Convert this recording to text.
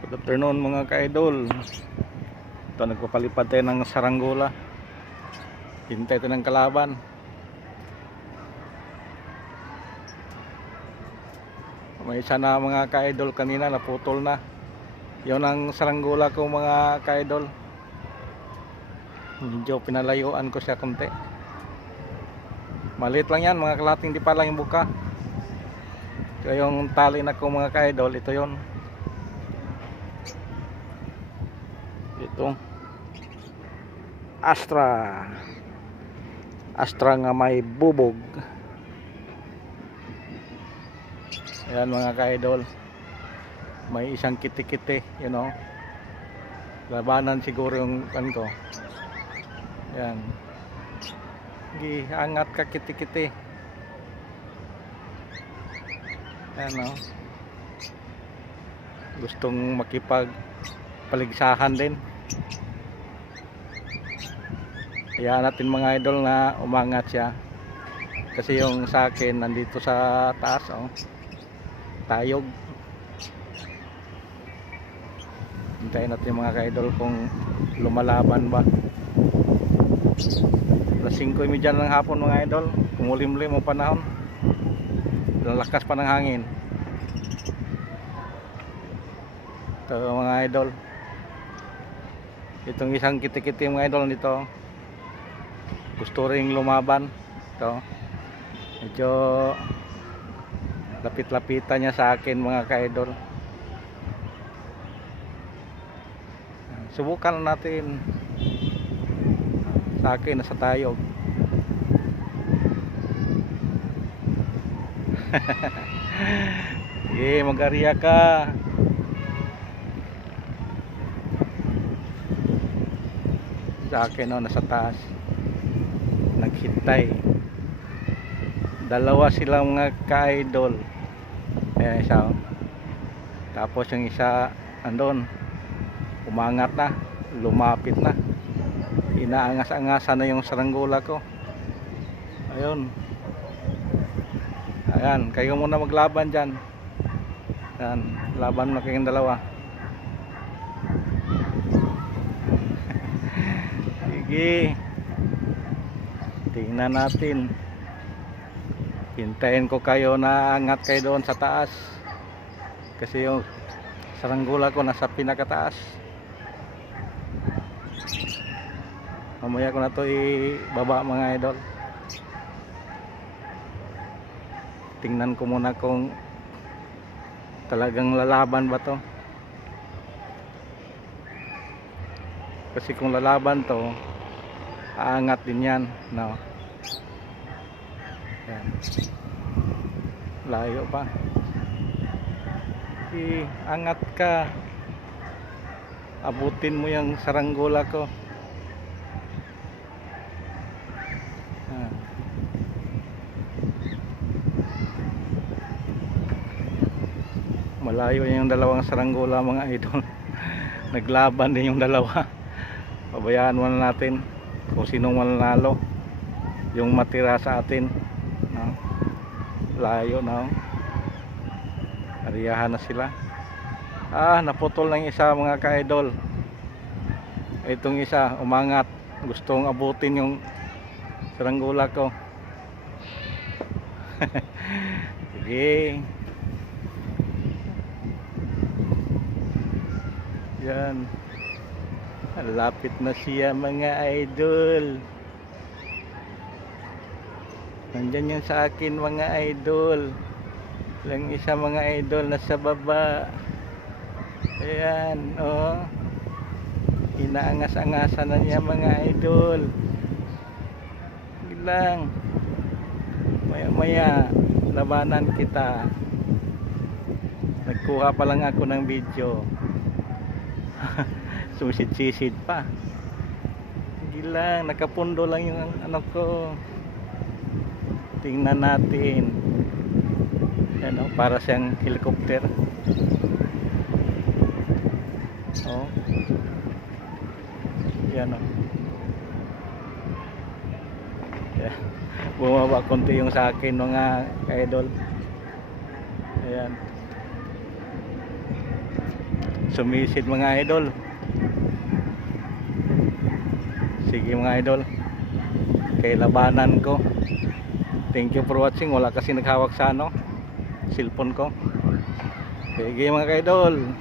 Good afternoon mga ka-idol. Ito, nagpapalipad tayo ng saranggola. Hintay tayo ng kalaban. May isa na mga ka-idol kanina, naputol na. Yun ang saranggola ko mga ka-idol. Medyo pinalayuan ko siya konti. Maliit lang yan, mga kalating di pa lang yung buka. Ito yung tali na ko mga ka-idol, ito yun. Ito Astra nga may bubog. Ayan mga ka-idol, may isang kiti-kiti, you know. Labanan siguro yung kanto. Ayan, angat ka kiti-kiti. Ayan, no? Gustong makipagpaligsahan din. Kaya natin mga idol na umangat siya. Kasi yung sa akin nandito sa taas, oh. Tayog. Hintayin natin mga ka-idol kung lumalaban ba. Alas 5:30 ng hapon mga idol. Kumulimlim ang panahon. Lakas pa ng hangin. Ito mga idol. Itong isang kiti-kiti mga idol nito, gusto ring lumaban. Ito, medyo lapit-lapitan niya sa akin mga ka-idol. Subukan natin. Sa akin nasa tayog. Sige, mag-ariya ka. Sa akin, oh, nasa taas. Naghintay. Dalawa silang mga ka-idol. Ayan isa, oh. Tapos yung isa andun, umangat na, lumapit na. Inaangas-angasan na yung saranggola ko. Ayun. Ayan, kayo muna maglaban dyan. Ayan, laban na kayong dalawa. Sige, tingnan natin. Hintayin ko kayo na angat kayo doon sa taas. Kasi yung saranggola ko nasa pinakataas. Mamaya ko na to ibaba mga idol. Tingnan ko muna kung talagang lalaban ba to. Kasi kung lalaban to, aangat din yan, no? Yan. Layo pa. Angat ka. Abutin mo yung saranggola ko. Malayo yung dalawang saranggola mga idol. Naglaban din yung dalawa. Pabayaan muna natin kung sinong mananalo. Yung matira sa atin, no? Layo na, no? Ariyahan na sila. Naputol ng isa mga ka-idol. Itong isa umangat, gustong abutin yung saranggola ko. Sige. Yan. Lapit na siya mga idol. Nandyan yan sa akin mga idol. Lang isa mga idol nasa baba. Ayan, oh. Inaangas-angasan na niya mga idol. Gilang. Maya-maya labanan kita. Nagkuha pa lang ako ng video. Sumisid-sisid pa. Gilang, nakapundo lang yung ano ko. Tingnan natin. Yan, oh, para siyang helicopter. Oh. Yan, oh. Yeah. Bumaba konti yung sa akin mga ka-idol. Ayan. Sumisid mga idol. Sige mga idol, kay labanan ko. Thank you for watching. Wala kasi naghawak sa cellphone ko. Sige mga idol.